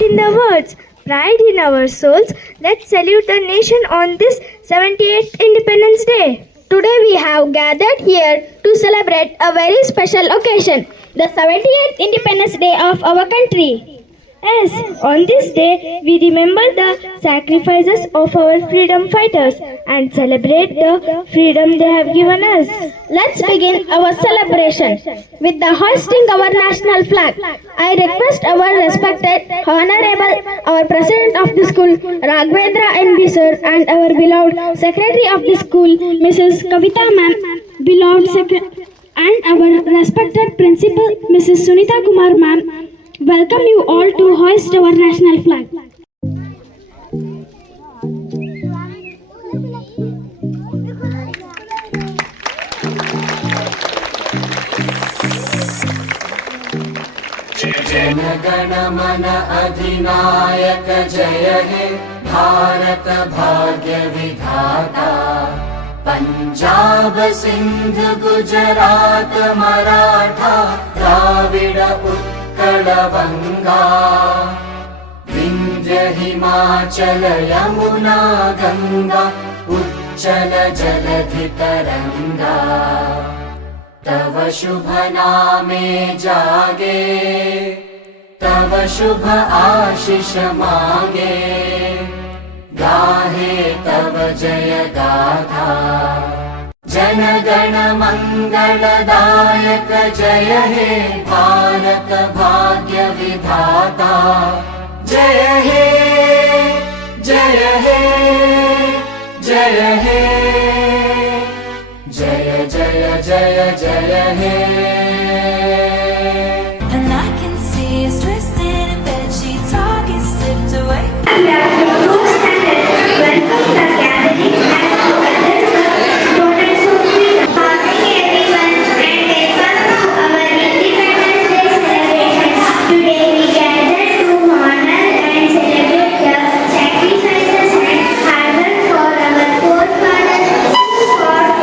it in the words, pride in our souls. Let's salute the nation on this 78th Independence Day. Today we have gathered here to celebrate a very special occasion, the 78th Independence Day of our country. Yes, on this day we remember the sacrifices of our freedom fighters and celebrate the freedom they have given us. Let's begin our celebration with the hoisting our national flag. I request our respected Honorable, our President of the school, Raghavendra N.B. sir, and our beloved Secretary of the school, Mrs. Kavita ma'am, and our respected Principal, Mrs. Sunita Kumar ma'am. Welcome you all to hoist our national flag. Jana Gana मन अधिनायक जय हे भारत भाग्य विधाता पंजाब सिंध गुजरात मराठा द्राविड उत्कल गंगा विंध्य हिमाचल यमुना गंगा उच्चल जलधि तरंगा तव शुभ नामे जागे तव शुभ आशीष मांगे गाहे तव जय गाथा जन गण मंगलदायक जय हे भारत भाग्य विधाता जय हे जय हे जय हे जय जय जय जय हे And I can see us twisted in bed sheets, talking slipped away.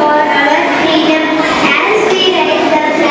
For our freedom, as we write the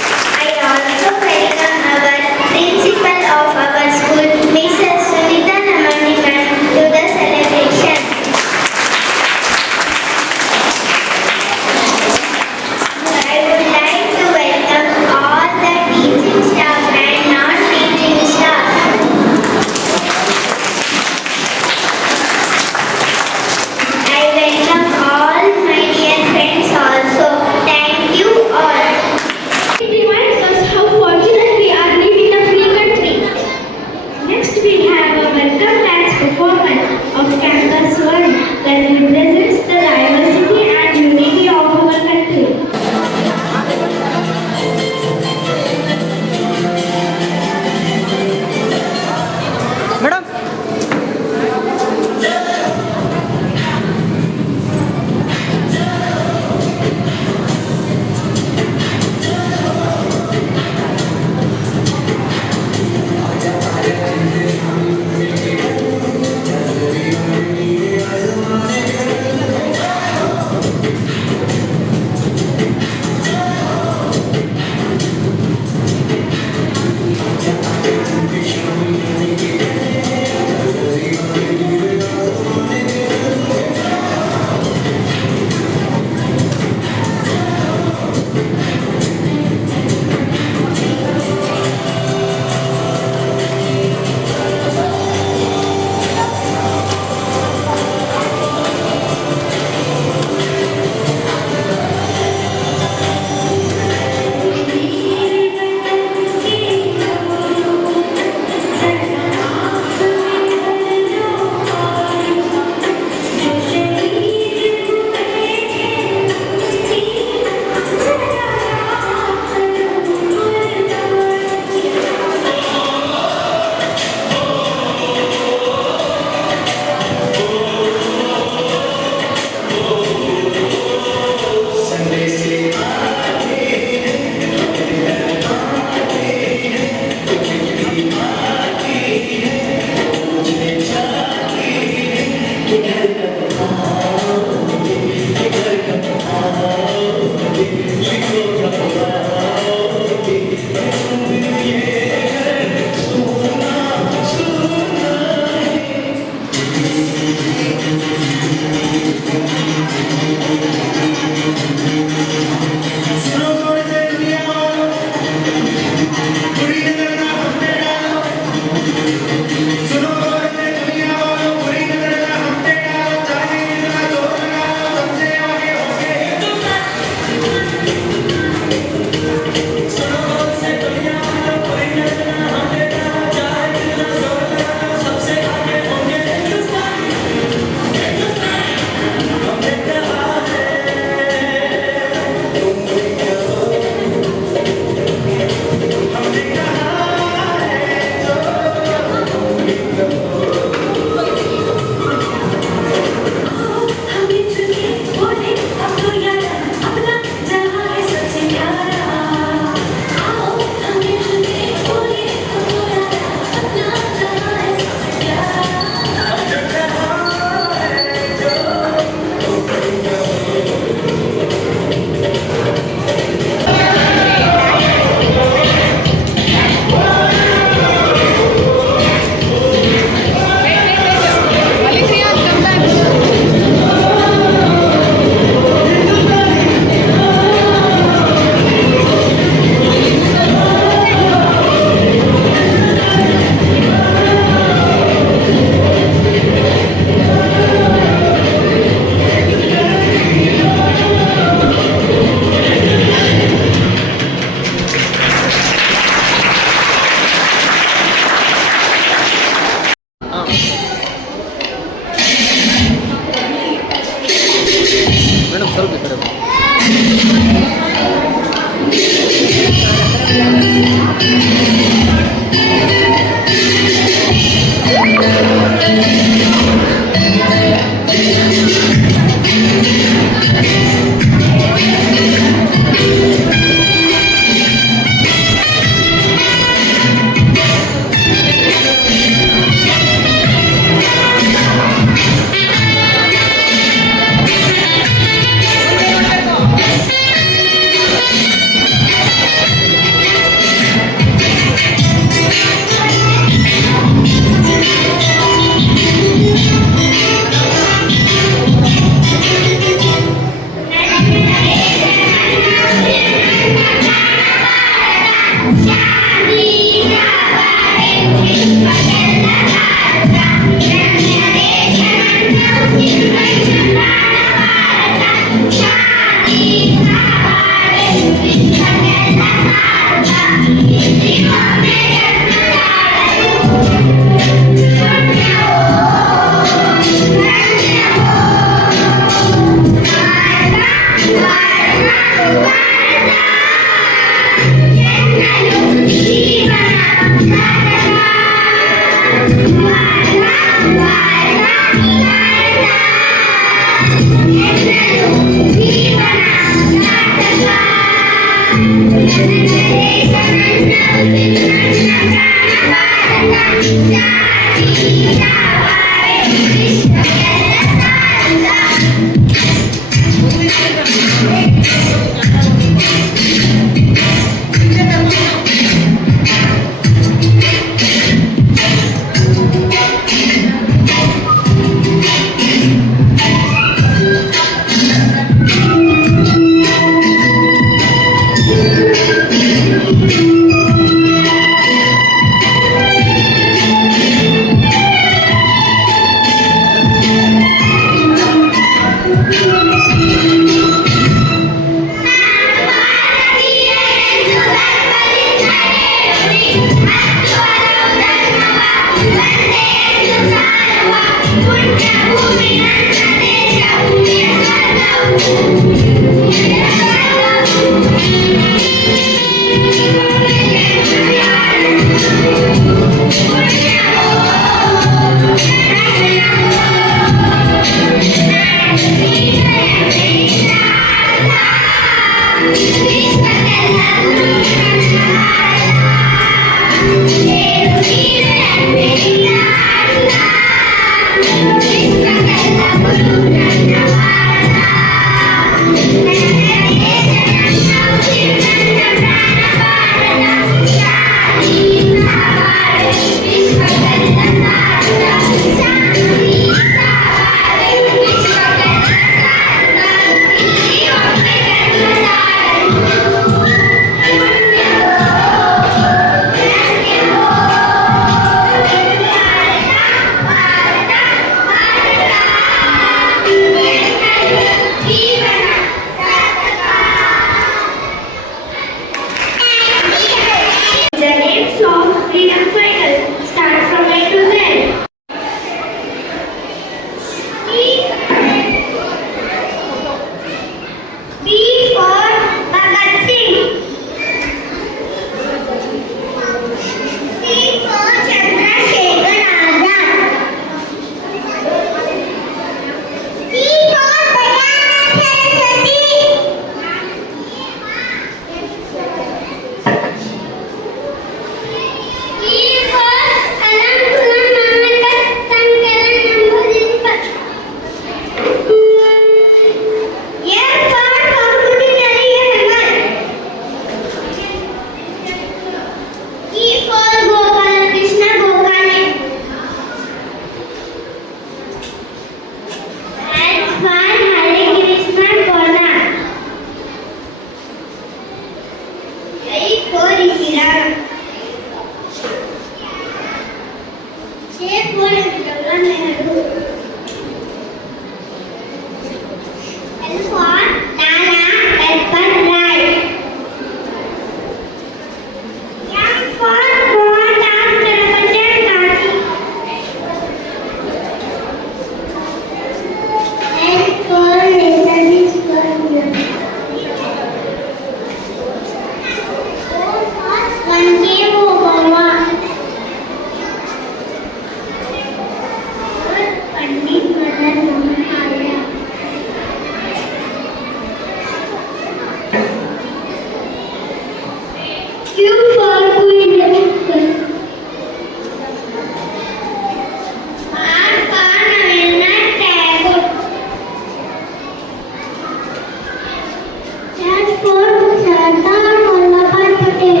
for Sardar Vallabhbhai Patel.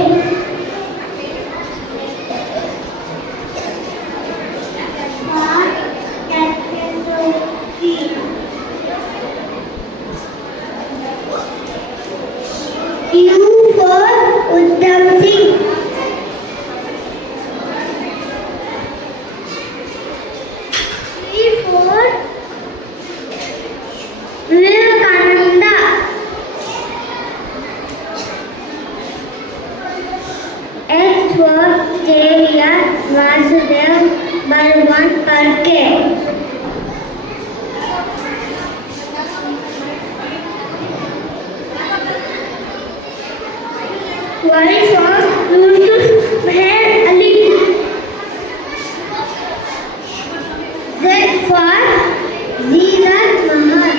For Captain U for Uddhav Singh. V for Vivekananda. X for Xavier Vasudev Balwan Parke. Y for Yusuf Meher Ali. Z for Zirat Mahal.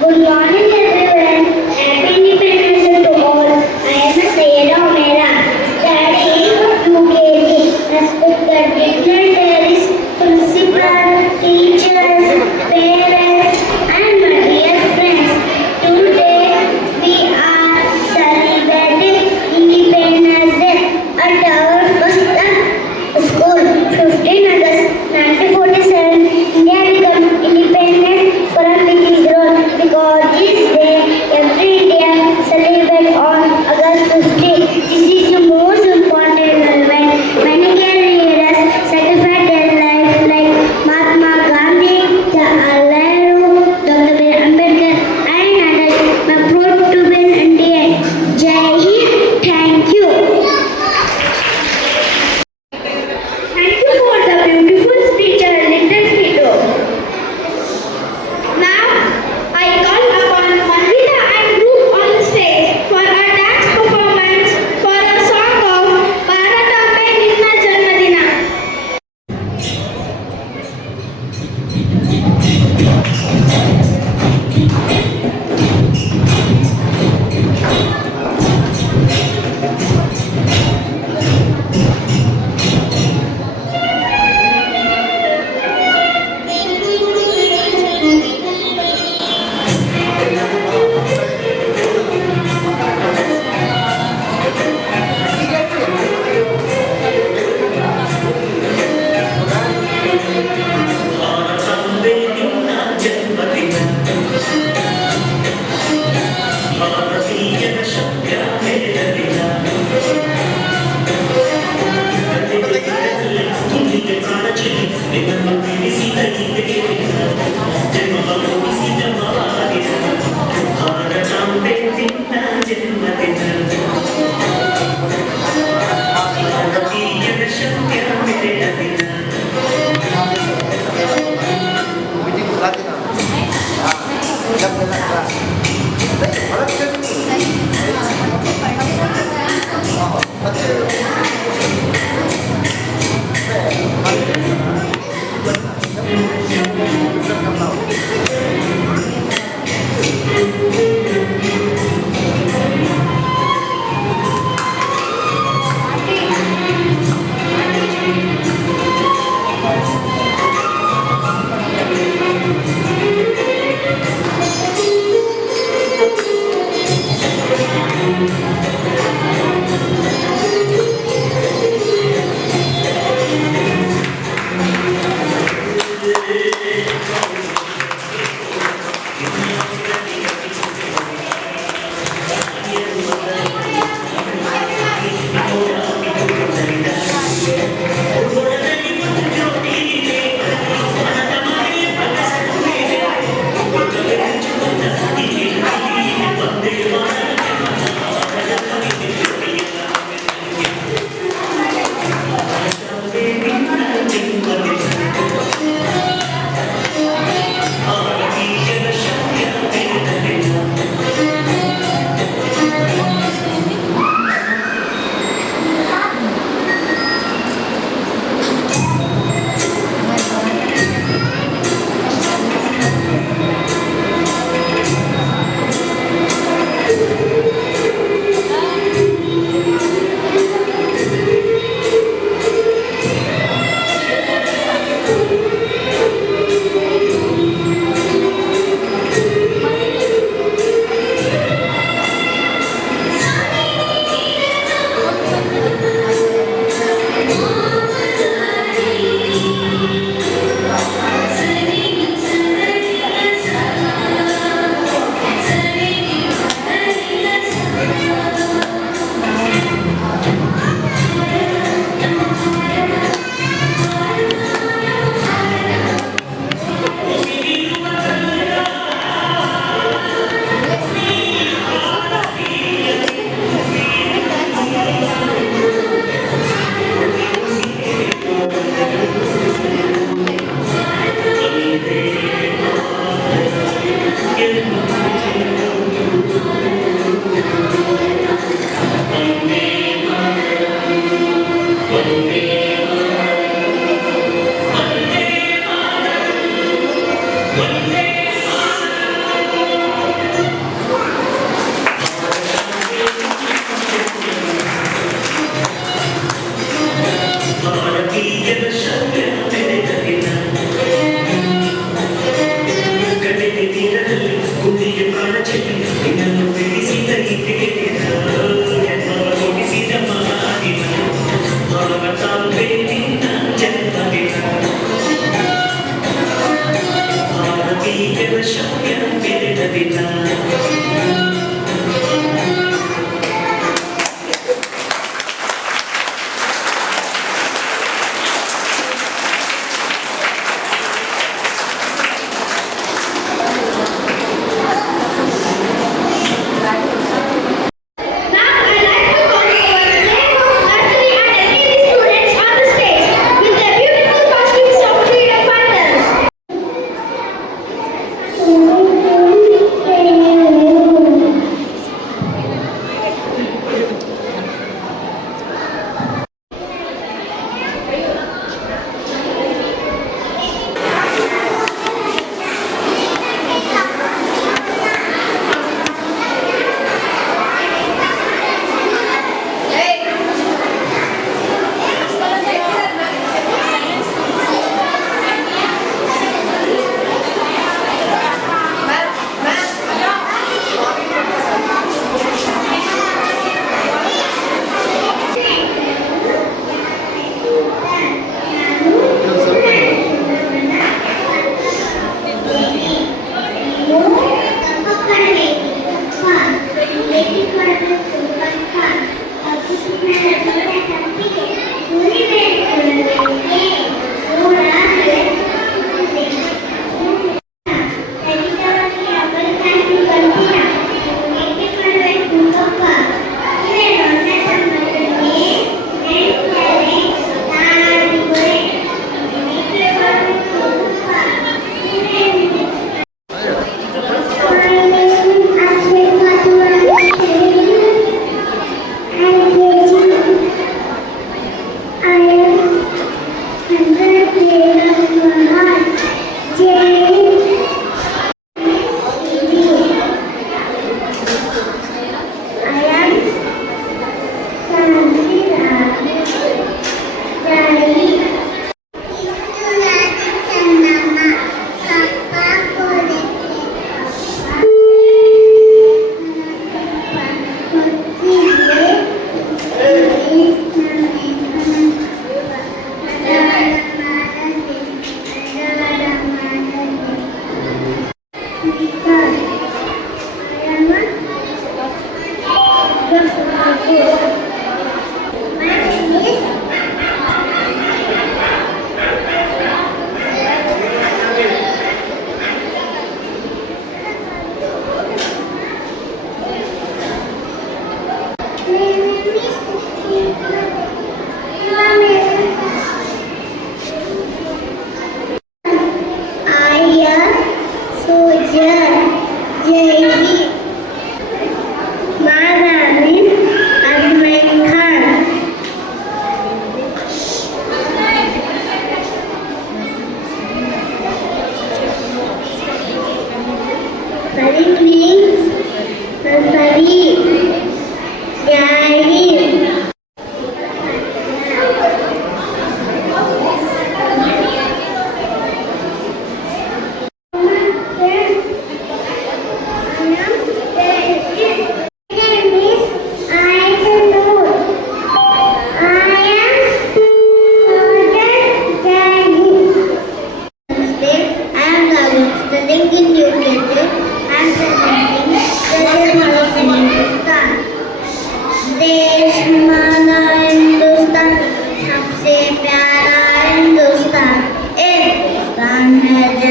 Good morning everyone. Happy Independence Day to all. I am Sayyida Umaira, studying UKG. Respected dignitaries, principal, teachers, parents, and my dear friends. Today we are celebrating Independence Day at our first school. 15 August 1947, India became independent from British rule. Because this day, every India celebrates on August 15. This is the most important event. Many great leaders sacrificed their lives like Mahatma Gandhi, Jawaharlal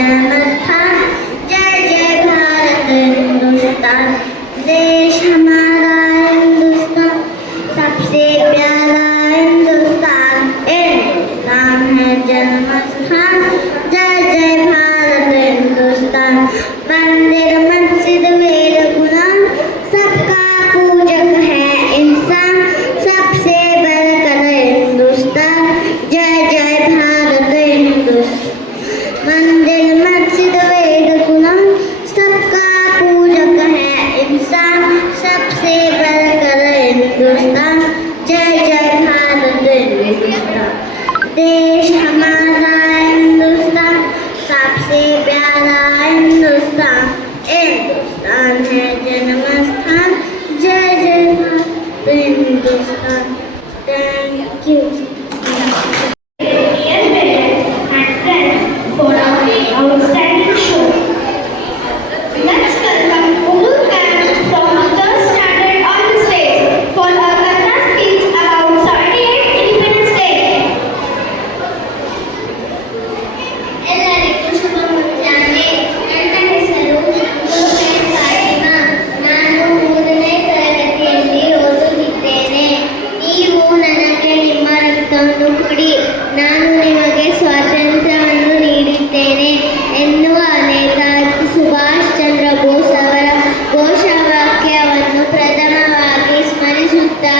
जन्मस्थान, जय जय भारत हिंदुस्तान। देश हमारा हिंदुस्तान, सबसे प्यारा हिंदुस्तान। हिंदुस्तान है जन्मस्थान, जय जय भारत हिंदुस्तान। मंदिर मस्जिद वेद पुराण, सबका पूजक है इंसान, सबसे बढ़कर हिंदुस्तान, जय जय भारत हिंदुस्तान। मंदिर मस्जिद वेद पुराण, सबका पूजक है इंसान, सबसे बढ़कर हिंदुस्तान, जय जय भारत हिंदुस्तान। देश हमारा हिंदुस्तान, सबसे प्यारा हिंदुस्तान। हिंदुस्तान है जन्मस्थान, जय जय Bharat Hindustan. Thank you. Dear parents and friends for our outstanding show. Let's welcome Ulu Khan from third standard on the stage for a Kannada speech about 78th Independence Day. ಎಲ್ಲರಿಗೂ ಶುಭ ಮುಂಜಾನೆ. ನನ್ನ ಹೆಸರು ಲೋಕೇಶ್ ಫಾತಿಮಾ. ನಾನು 3ನೇ ತರಗತಿಯಲ್ಲಿ ಓದುತ್ತಿದ್ದೇನೆ. ನೀವು ನನಗೆ ನಿಮ್ಮ ರಕ್ತವನ್ನು ಕೊಡಿ, ನಾನು ನಿಮಗೆ ಸ್ವಾತಂತ್ರ್ಯವನ್ನು ನೀಡುತ್ತೇನೆ ಎನ್ನುವ ನೇತಾಜಿ ಸುಭಾಷ್ ಚಂದ್ರ ಬೋಸ್ ಅವರ ಘೋಷವಾಕ್ಯವನ್ನು ಪ್ರಥಮವಾಗಿ ಸ್ಮರಿಸುತ್ತಾ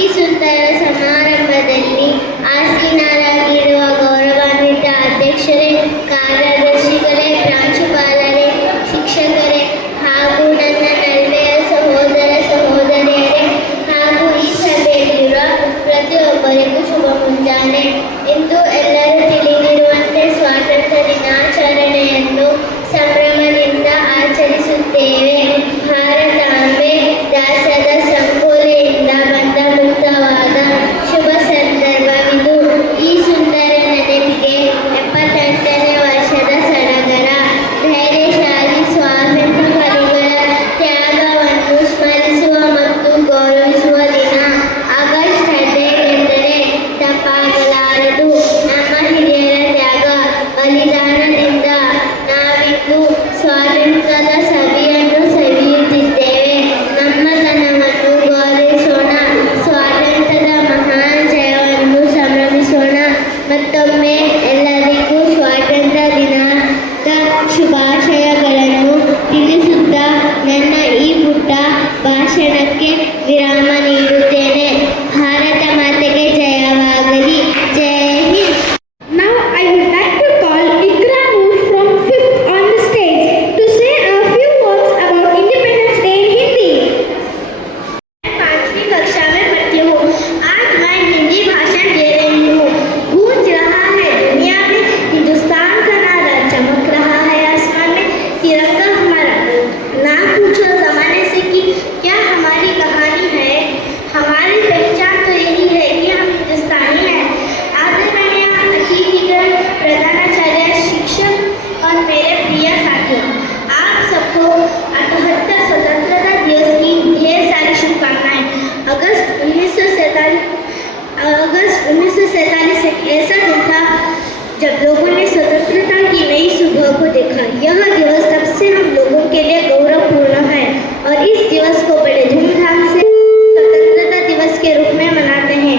ಈ ಸುಂದರ ಸಮಾರಂಭದಲ್ಲಿ ಆಸೀನರಾಗಿರುವ ಗೌರವಾನ್ವಿತ ಅಧ್ಯಕ್ಷರೇ, ಕಾರ್ಯದರ್ಶಿಗಳೇ, ಪ್ರಾಂಶುಪಾಲರೇ, ಶಿಕ್ಷಕರೇ ಹಾಗೂ ನನ್ನ ನಲ್ಮೆಯ ಸಹೋದರ ಸಹೋದರಿಯರೇ ಹಾಗೂ ಈ ಸಭೆಯಲ್ಲಿರುವ ಪ್ರತಿಯೊಬ್ಬರಿಗೂ ಶುಭ ಮುಂಜಾನೆ. ಇಂದು ಎಲ್ಲರೂ ತಿಳಿದಿರುವಂತೆ ಸ್ವಾತಂತ್ರ್ಯ ದಿನಾಚರಣೆಯನ್ನು ಸಂಭ್ರಮದಿಂದ ಆಚರಿಸುತ್ತೇವೆ. ಭಾರತಾಂಬೆ ದಾಸದ ಸಂಕೋಲೆಯಿಂದ ಬಂದ ಮುಕ್ತವಾದ ಶುಭ ಸಂದರ್ಭವಿದು. ಈ ಸುಂದರ ನೆನಪಿಗೆ 78ನೇ ವರ್ಷದ ಸಡಗರ. ಧೈರ್ಯಶಾಲಿ ಸ್ವಾತಂತ್ರ್ಯಕಾರಿಗಳ ತ್ಯಾಗವನ್ನು ಸ್ಮರಿಸುವ ಮತ್ತು ಗೌರವಿಸುವ ದಿನ. ಆಗಸ್ಟ್ 15 ಎಂದರೆ ತಪ್ಪಾಗಲಾರದು. ನಮ್ಮ ಹಿರಿಯರ ತ್ಯಾಗ ಬಲಿದಾನದಿಂದ ನಾವಿಂದು ಸ್ವಾತಂತ್ರ್ಯದ ಸವಿಯನ್ನು ಸವಿಯುತ್ತಿದ್ದೇವೆ. ನಮ್ಮತನವನ್ನು ಗೌರವಿಸೋಣ, ಸ್ವಾತಂತ್ರ್ಯದ ಮಹಾನ್ ಜಯವನ್ನು ಸಂಭ್ರಮಿಸೋಣ. ಮತ್ತೊಮ್ಮೆ ಎಲ್ಲರಿಗೂ ಸ್ವಾತಂತ್ರ್ಯ ದಿನದ ಶುಭಾಶಯಗಳನ್ನು ತಿಳಿಸುತ್ತಾ ನನ್ನ ಈ ಪುಟ್ಟ ಭಾಷಣಕ್ಕೆ ವಿರಾಮ ನೀಡುತ್ತೇನೆ. ಭಾರತ ಮಾತೆಗೆ ಜಯವಾಗಲಿ. ಜೈ Hind. Now I would like to call Ikra Noor from 5th on the stage to say a few words about Independence Day in Hindi. मैं 5वीं कक्षा में पढ़ती हूँ. आज मैं हिंदी भाषण दे रही हूँ. गूंज रहा है दुनिया में हिंदुस्तान का नारा, चमक रहा है आसमान में तिरंगा हमारा. ना पूछो जमाने से कि क्या हमारी कहानी है, हमारी पहचान तो यही है कि हम हिंदुस्तानी हैं. आदरणीय अतिथिगण, प्रधानाचार्य, शिक्षक और मेरे प्रिय साथियों, आप सबको 78 स्वतंत्रता दिवस की ढेर सारी शुभकामनाएं. अगस्त 1947 एक ऐसा दिन था जब लोगों ने स्वतंत्रता की नई सुबह को देखा. यह दिवस तब से हम लोगों के लिए गौरवपूर्ण है और इस दिवस को बड़े धूमधाम से स्वतंत्रता दिवस के रूप में मनाते हैं.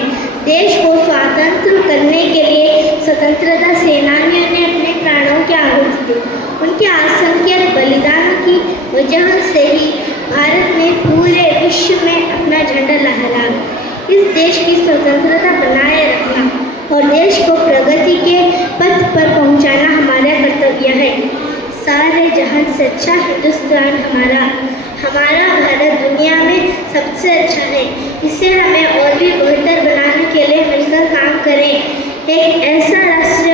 देश को स्वतंत्र करने के लिए स्वतंत्रता सेनानियों ने अपने प्राणों की आहुति दी. उनके असंख्य बलिदानों की वजह से ही भारत ने पूरे विश्व में अपना झंडा लहराया. इस देश की स्वतंत्रता बनाए रखना और देश को प्रगति के पथ पर पहुंचाना हमारा कर्तव्य है. सारे जहान से अच्छा हिंदुस्तान हमारा भारत दुनिया में सबसे अच्छा है. इसे हमें और भी बेहतर बनाने के लिए मिलकर काम करें. एक ऐसा राष्ट्र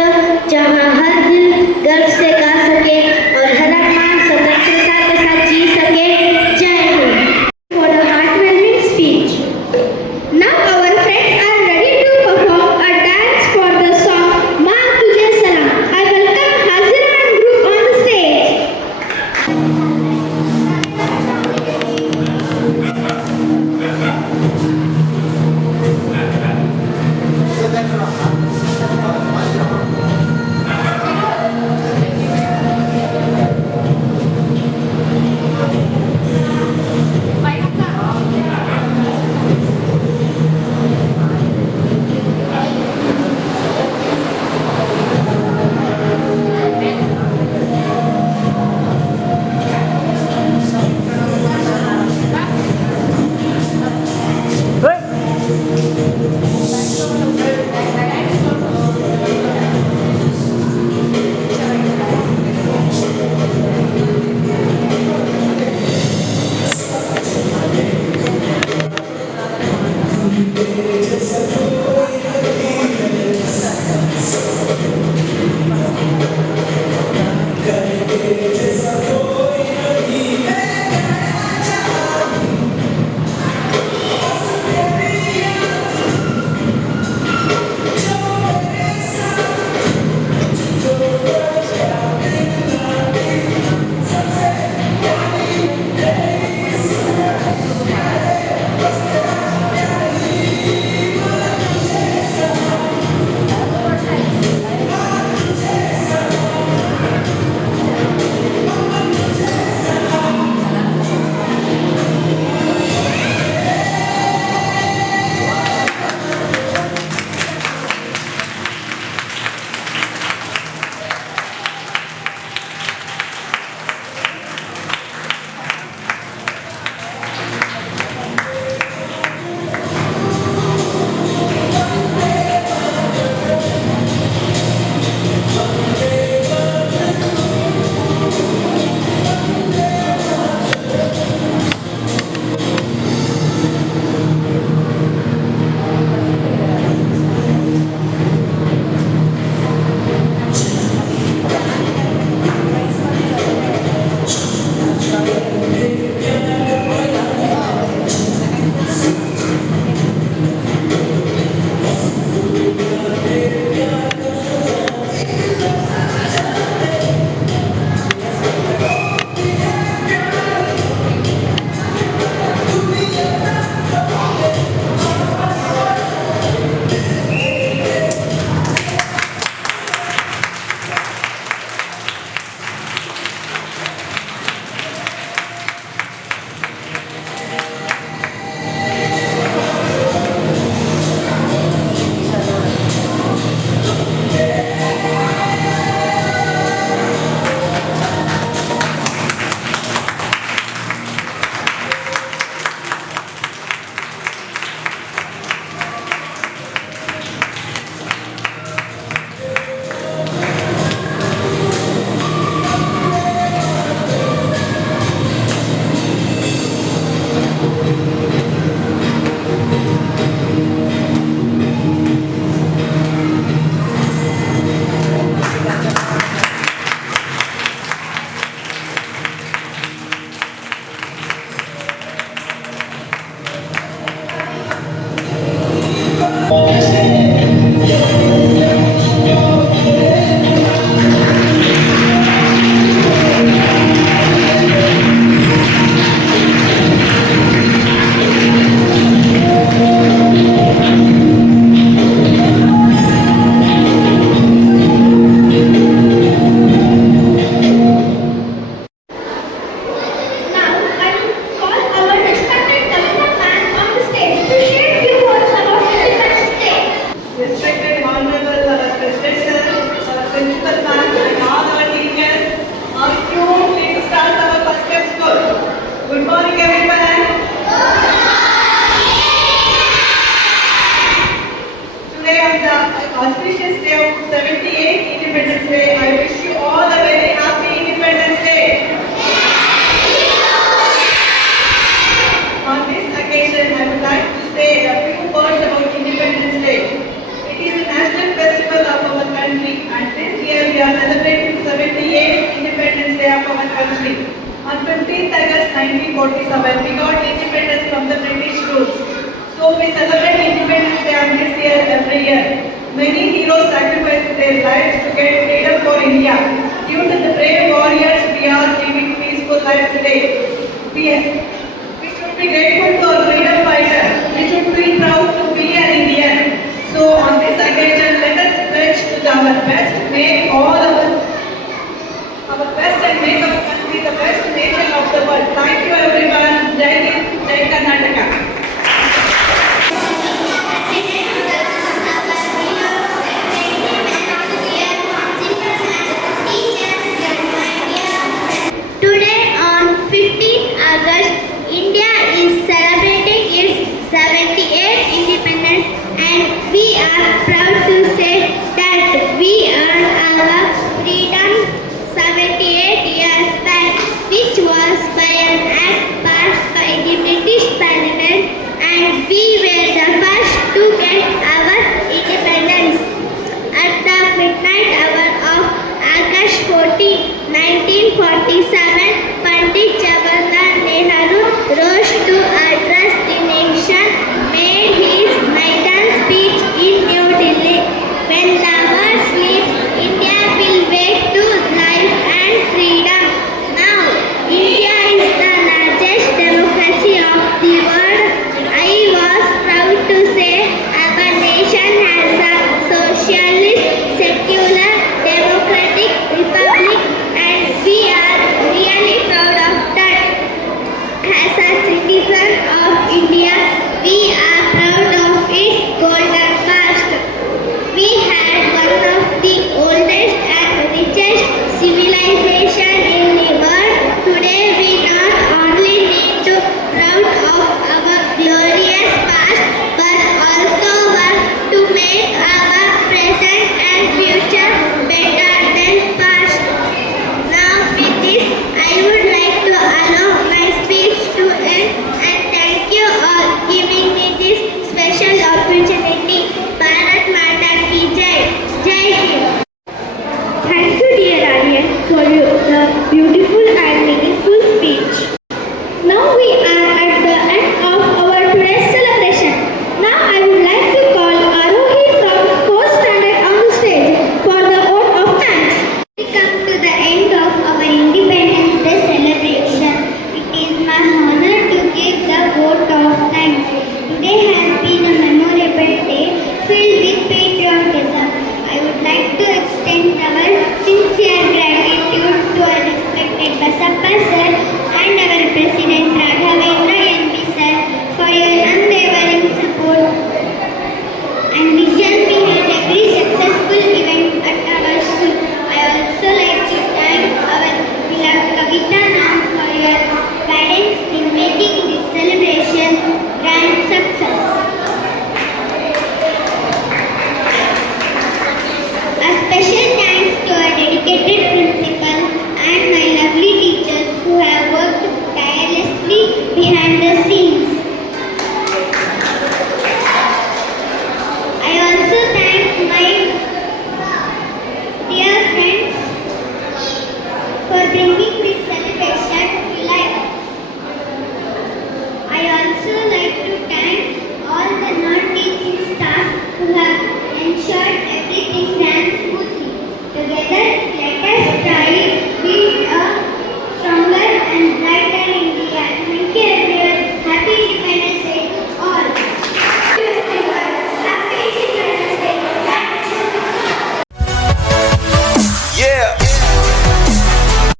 जहां हर दिल गर्व से गा सके और हर आत्मा स्वतंत्रता के साथ जी सके. जय Hind. For a heartwarming speech. Now our friends are ready to perform a dance for the song "Maa Tujhe Salam." I welcome Hazira and group on the stage. Thank you. India. Due to the brave warriors, we are living peaceful life today. We should be grateful to our freedom fighters. We should be proud to be an Indian. So on this occasion, let us pledge to our best, make all our best and make our country the best nation of the world. Thank you everyone. Jai Hind, Jai Karnataka. Today on 15th August, India is celebrating its 78th independence, and we are proud to say that we earned our freedom 78 years back, which was by an act passed by the British Parliament, and we were the first to get our independence. At the midnight hour of August 14, 1947,